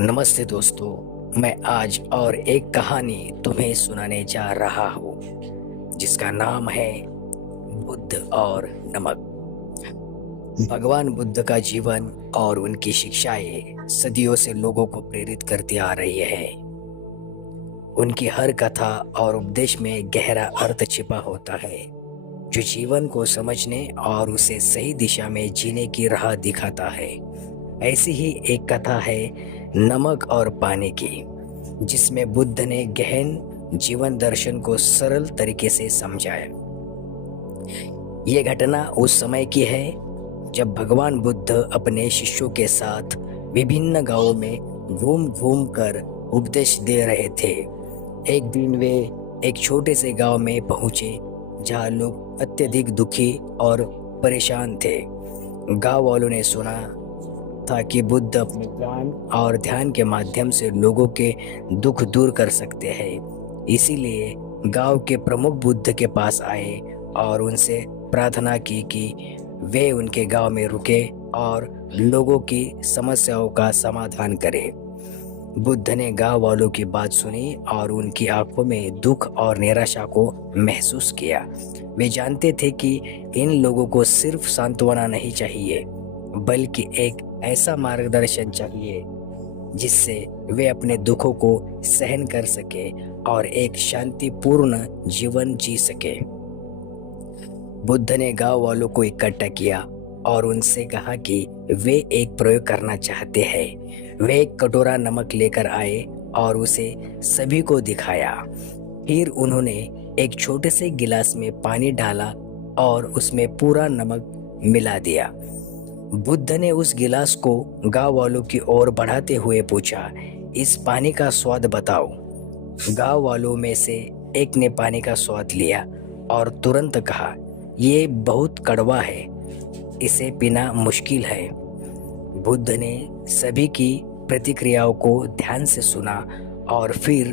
नमस्ते दोस्तों, मैं आज और एक कहानी तुम्हें सुनाने जा रहा हूँ जिसका नाम है बुद्ध और नमक। भगवान बुद्ध का जीवन और उनकी शिक्षाएं सदियों से लोगों को प्रेरित करती आ रही है। उनकी हर कथा और उपदेश में गहरा अर्थ छिपा होता है जो जीवन को समझने और उसे सही दिशा में जीने की राह दिखाता है। ऐसी ही एक कथा है नमक और पानी की, जिसमें बुद्ध ने गहन जीवन दर्शन को सरल तरीके से समझाया। ये घटना उस समय की है जब भगवान बुद्ध अपने शिष्यों के साथ विभिन्न गांवों में घूम घूम कर उपदेश दे रहे थे। एक दिन वे एक छोटे से गांव में पहुंचे जहां लोग अत्यधिक दुखी और परेशान थे। गांव वालों ने सुना था कि बुद्ध अपने ज्ञान और ध्यान के माध्यम से लोगों के दुख दूर कर सकते हैं। इसीलिए गांव के प्रमुख बुद्ध के पास आए और उनसे प्रार्थना की कि वे उनके गांव में रुके और लोगों की समस्याओं का समाधान करें। बुद्ध ने गांव वालों की बात सुनी और उनकी आंखों में दुख और निराशा को महसूस किया। वे जानते थे कि इन लोगों को सिर्फ सांत्वना नहीं चाहिए, बल्कि एक ऐसा मार्गदर्शन चाहिए जिससे वे अपने दुखों को सहन कर सके और एक शांतिपूर्ण जीवन जी सके। बुद्ध ने गांव वालों को इकट्ठा किया और उनसे कहा कि वे एक प्रयोग करना चाहते हैं। वे एक कटोरा नमक लेकर आए और उसे सभी को दिखाया। फिर उन्होंने एक छोटे से गिलास में पानी डाला और उसमें पूरा नमक मिला दिया। बुद्ध ने उस गिलास को गांव वालों की ओर बढ़ाते हुए पूछा, इस पानी का स्वाद बताओ। गांव वालों में से एक ने पानी का स्वाद लिया और तुरंत कहा, ये बहुत कड़वा है, इसे पीना मुश्किल है। बुद्ध ने सभी की प्रतिक्रियाओं को ध्यान से सुना और फिर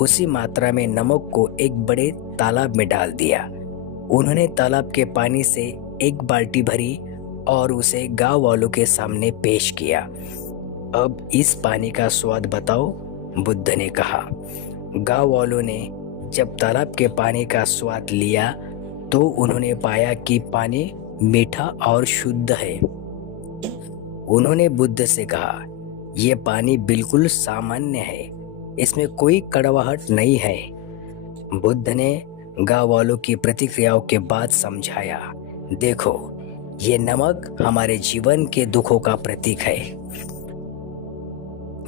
उसी मात्रा में नमक को एक बड़े तालाब में डाल दिया। उन्होंने तालाब के पानी से एक बाल्टी भरी और उसे गांव वालों के सामने पेश किया। अब इस पानी का स्वाद बताओ, बुद्ध ने कहा। गांव वालों ने जब तालाब के पानी का स्वाद लिया तो उन्होंने पाया कि पानी मीठा और शुद्ध है। उन्होंने बुद्ध से कहा, यह पानी बिल्कुल सामान्य है, इसमें कोई कड़वाहट नहीं है। बुद्ध ने गांव वालों की प्रतिक्रियाओं के बाद समझाया, देखो, ये नमक हमारे जीवन के दुखों का प्रतीक है।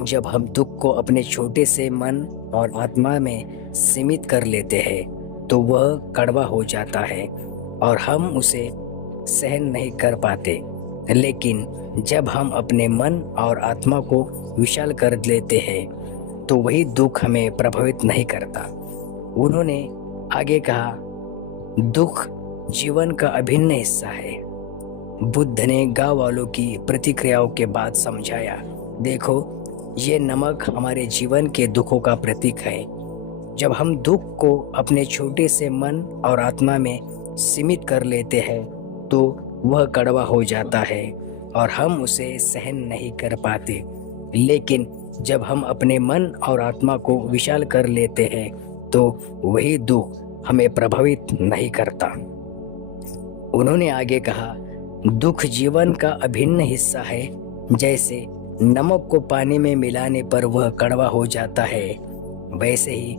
जब हम दुख को अपने छोटे से मन और आत्मा में सीमित कर लेते हैं तो वह कड़वा हो जाता है और हम उसे सहन नहीं कर पाते। लेकिन जब हम अपने मन और आत्मा को विशाल कर लेते हैं तो वही दुख हमें प्रभावित नहीं करता। उन्होंने आगे कहा, दुख जीवन का अभिन्न हिस्सा है। बुद्ध ने गांव वालों की प्रतिक्रियाओं के बाद समझाया, देखो, ये नमक हमारे जीवन के दुखों का प्रतीक है। जब हम दुख को अपने छोटे से मन और आत्मा में सीमित कर लेते हैं तो वह कड़वा हो जाता है और हम उसे सहन नहीं कर पाते। लेकिन जब हम अपने मन और आत्मा को विशाल कर लेते हैं तो वही दुख हमें प्रभावित नहीं करता। उन्होंने आगे कहा, दुख जीवन का अभिन्न हिस्सा है। जैसे नमक को पानी में मिलाने पर वह कड़वा हो जाता है, वैसे ही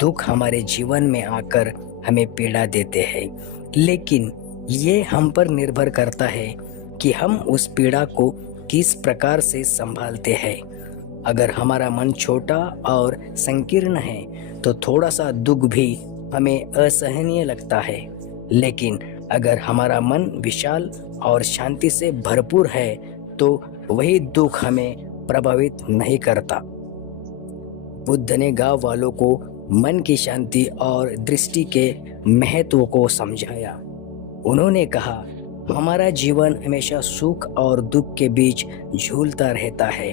दुख हमारे जीवन में आकर हमें पीड़ा देते हैं। लेकिन ये हम पर निर्भर करता है कि हम उस पीड़ा को किस प्रकार से संभालते हैं। अगर हमारा मन छोटा और संकीर्ण है तो थोड़ा सा दुख भी हमें असहनीय लगता है। लेकिन अगर हमारा मन विशाल और शांति से भरपूर है तो वही दुख हमें प्रभावित नहीं करता। बुद्ध ने गांव वालों को मन की शांति और दृष्टि के महत्व को समझाया। उन्होंने कहा, हमारा जीवन हमेशा सुख और दुख के बीच झूलता रहता है।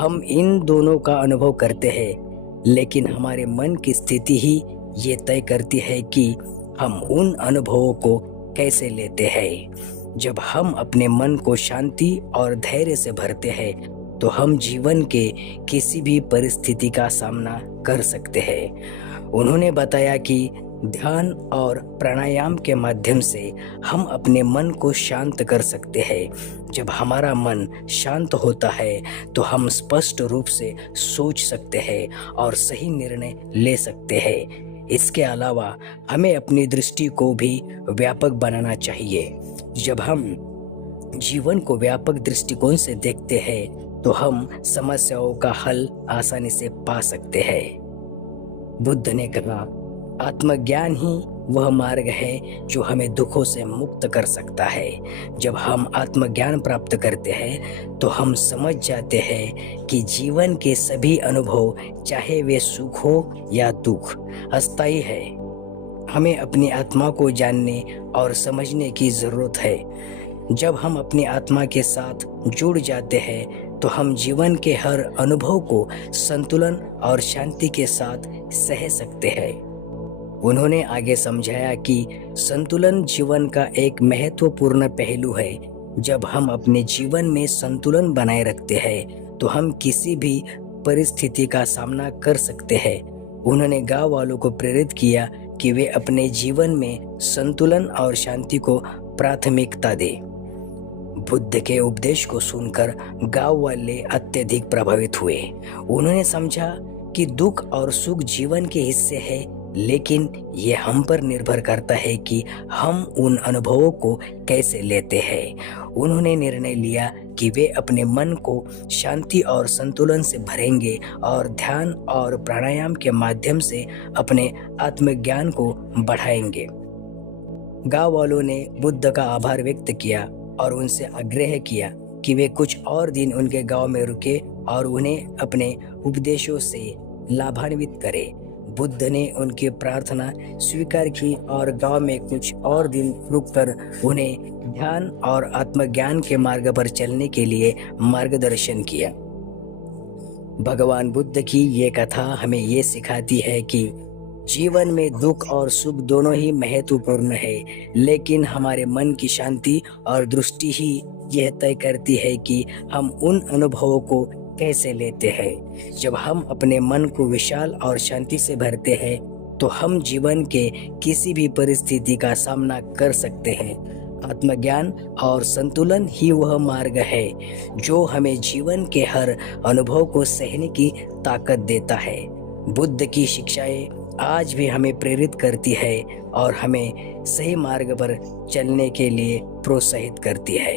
हम इन दोनों का अनुभव करते हैं, लेकिन हमारे मन की स्थिति ही ये तय करती है कि हम उन अनुभवों को कैसे लेते हैं। जब हम अपने मन को शांति और धैर्य से भरते हैं तो हम जीवन के किसी भी परिस्थिति का सामना कर सकते हैं। उन्होंने बताया कि ध्यान और प्राणायाम के माध्यम से हम अपने मन को शांत कर सकते हैं। जब हमारा मन शांत होता है तो हम स्पष्ट रूप से सोच सकते हैं और सही निर्णय ले सकते हैं। इसके अलावा हमें अपनी दृष्टि को भी व्यापक बनाना चाहिए। जब हम जीवन को व्यापक दृष्टिकोण से देखते हैं तो हम समस्याओं का हल आसानी से पा सकते हैं। बुद्ध ने कहा, आत्मज्ञान ही वह मार्ग है जो हमें दुखों से मुक्त कर सकता है। जब हम आत्मज्ञान प्राप्त करते हैं तो हम समझ जाते हैं कि जीवन के सभी अनुभव, चाहे वे सुख हो या दुख, अस्थायी है। हमें अपनी आत्मा को जानने और समझने की जरूरत है। जब हम अपनी आत्मा के साथ जुड़ जाते हैं तो हम जीवन के हर अनुभव को संतुलन और शांति के साथ सह सकते हैं। उन्होंने आगे समझाया कि संतुलन जीवन का एक महत्वपूर्ण पहलू है। जब हम अपने जीवन में संतुलन बनाए रखते हैं तो हम किसी भी परिस्थिति का सामना कर सकते हैं। उन्होंने गांव वालों को प्रेरित किया कि वे अपने जीवन में संतुलन और शांति को प्राथमिकता दें। बुद्ध के उपदेश को सुनकर गांव वाले अत्यधिक प्रभावित हुए। उन्होंने समझा कि दुख और सुख जीवन के हिस्से हैं, लेकिन ये हम पर निर्भर करता है कि हम उन अनुभवों को कैसे लेते हैं। उन्होंने निर्णय लिया कि वे अपने मन को शांति और संतुलन से भरेंगे और ध्यान और प्राणायाम के माध्यम से अपने आत्मज्ञान को बढ़ाएंगे। गांव वालों ने बुद्ध का आभार व्यक्त किया और उनसे आग्रह किया कि वे कुछ और दिन उनके गांव में रुके और उन्हें अपने उपदेशों से लाभान्वित करें। बुद्ध ने उनकी प्रार्थना स्वीकार की और गांव में कुछ और दिन रुककर उन्हें ध्यान और आत्मज्ञान के मार्ग पर चलने के लिए मार्गदर्शन किया। भगवान बुद्ध की ये कथा हमें ये सिखाती है कि जीवन में दुख और सुख दोनों ही महत्वपूर्ण है, लेकिन हमारे मन की शांति और दृष्टि ही यह तय करती है कि हम उन अनुभवों को कैसे लेते हैं। जब हम अपने मन को विशाल और शांति से भरते हैं तो हम जीवन के किसी भी परिस्थिति का सामना कर सकते हैं। आत्मज्ञान और संतुलन ही वह मार्ग है जो हमें जीवन के हर अनुभव को सहने की ताकत देता है। बुद्ध की शिक्षाएं आज भी हमें प्रेरित करती है और हमें सही मार्ग पर चलने के लिए प्रोत्साहित करती है।